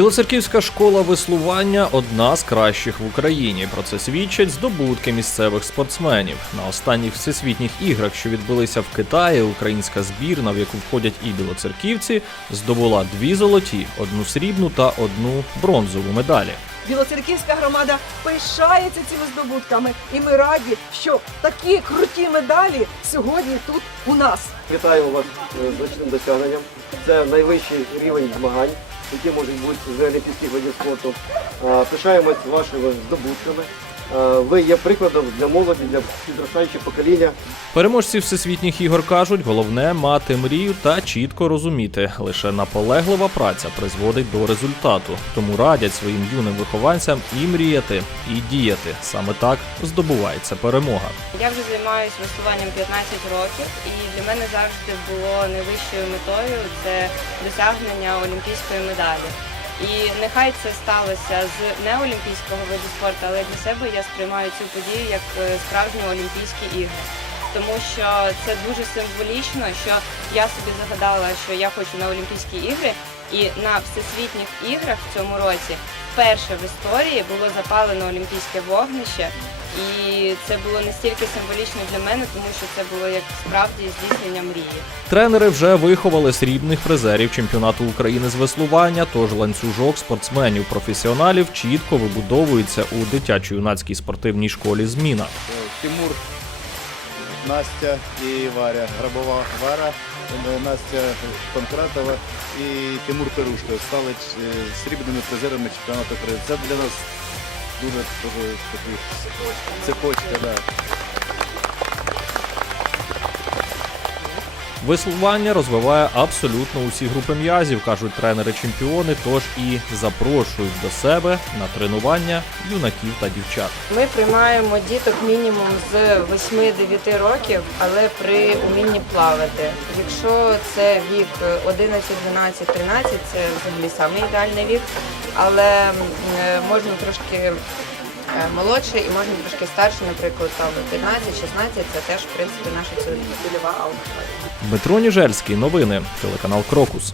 Білоцерківська школа веслування одна з кращих в Україні. Про це свідчать здобутки місцевих спортсменів. На останніх всесвітніх іграх, що відбулися в Китаї, українська збірна, в яку входять і білоцерківці, здобула дві золоті, одну срібну та одну бронзову медалі. Білоцерківська громада пишається цими здобутками, і ми раді, що такі круті медалі сьогодні тут у нас. Вітаємо вас з значним досягненням. Це найвищий рівень змагань, які можуть бути з олімпійських видів спорту. Е, Пишаємось вашими здобутками. Е, Ви є прикладом для молоді, для підростаючого покоління. Переможці всесвітніх ігор кажуть, головне мати мрію та чітко розуміти. Лише наполеглива праця призводить до результату. Тому радять своїм юним вихованцям і мріяти, і діяти. Саме так здобувається перемога. Я вже займаюся веслуванням 15 років, і для мене завжди було найвищою метою це досягнення олімпійської медалі. І нехай це сталося з неолімпійського виду спорту, але для себе я сприймаю цю подію як е, справжні Олімпійські ігри. Тому що це дуже символічно, що я собі загадала, що я хочу на Олімпійські ігри, і на всесвітніх іграх в цьому році вперше в історії було запалено олімпійське вогнище. І це було настільки символічно для мене, тому що це було як справді здійснення мрії. Тренери вже виховали срібних призерів чемпіонату України з веслування, тож ланцюжок спортсменів-професіоналів чітко вибудовується у дитячо-юнацькій спортивній школі Зміна. Тимур, Настя і Варя. Грабова Вара, е, Настя Панкратова і Тимур Перушко стали е, срібними призерами чемпіонату України. Це для нас дуже дуже цепочка. Да. Веслування розвиває абсолютно усі групи м'язів, кажуть тренери-чемпіони. Тож і запрошують до себе на тренування юнаків та дівчат. Ми приймаємо діток мінімум з 8-9 років, але при умінні плавати. Якщо це вік 11, 12, 13, це взагалі самий ідеальний вік, але е, можна трошки е, молодше і можна трошки старше, наприклад, там 15, 16, це теж в принципі наша цільова аудиторія. Дмитро Ніжельський, новини, телеканал Крокус.